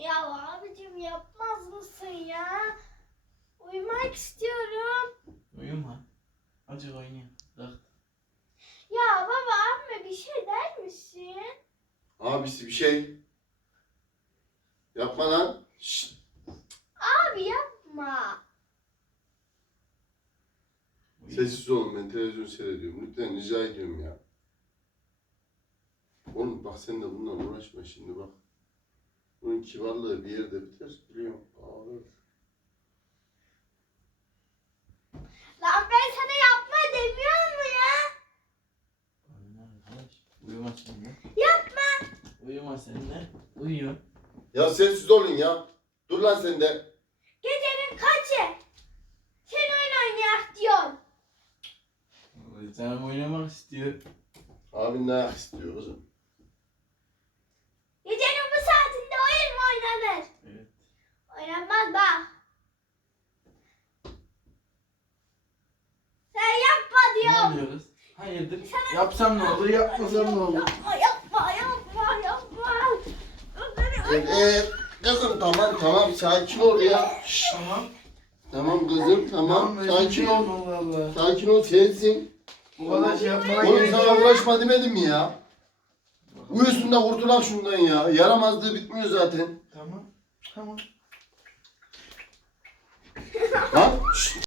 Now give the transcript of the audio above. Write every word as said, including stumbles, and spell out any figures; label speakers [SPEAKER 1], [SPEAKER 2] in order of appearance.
[SPEAKER 1] Ya abicim yapmaz mısın ya? Uyumak istiyorum.
[SPEAKER 2] Uyuma. Azıcık oynayalım. Bak.
[SPEAKER 1] Ya baba abime bir şey der misin?
[SPEAKER 3] Abisi bir şey. Yapma lan. Şşt.
[SPEAKER 1] Abi yapma.
[SPEAKER 3] Sessiz olun, ben televizyon seyrediyorum. Lütfen rica ediyorum ya. Oğlum bak sen de bununla uğraşma şimdi bak. Bunun kibarlığı bir yerde biter. Biliyorum. Ağır.
[SPEAKER 1] Lan ben sana yapma demiyor mu ya?
[SPEAKER 2] Oyna arkadaş. Uyuma sen de.
[SPEAKER 1] Yapma.
[SPEAKER 2] Uyuma sen de. Uyuyor.
[SPEAKER 3] Ya sessiz olun ya. Dur lan sen de.
[SPEAKER 1] Gecenin kaçı? Sen oyun oynayak diyorsun.
[SPEAKER 2] Vallahi canım oynamak istiyor.
[SPEAKER 3] Abin ne ayak istiyor kızım?
[SPEAKER 1] Gecenin bu saatinde oyun mu oynanır?
[SPEAKER 2] Evet.
[SPEAKER 1] Oynanmaz bak. Sen yapma
[SPEAKER 2] Ne
[SPEAKER 1] diyorum.
[SPEAKER 2] oluyoruz? Hayırdır?
[SPEAKER 1] Sana-
[SPEAKER 2] Yapsam ne olur, yapmasam ne olur?
[SPEAKER 1] Yapma yapma yapma yapma.
[SPEAKER 3] Evet. Kızım tamam tamam sakin ol ya. Şşt.
[SPEAKER 2] Tamam.
[SPEAKER 3] Tamam kızım tamam.
[SPEAKER 2] özür
[SPEAKER 3] Sakin
[SPEAKER 2] dilerim,
[SPEAKER 3] ol.
[SPEAKER 2] Allah Allah.
[SPEAKER 3] Sakin ol sensin.
[SPEAKER 2] Bu kadar şey yapmana
[SPEAKER 3] Oğlum
[SPEAKER 2] gerek
[SPEAKER 3] sana
[SPEAKER 2] yok.
[SPEAKER 3] uğraşma demedim mi ya? Uyusun da kurtulak şundan ya. Yaramazlığı bitmiyor zaten.
[SPEAKER 2] Tamam. Tamam.
[SPEAKER 3] Lan şşt.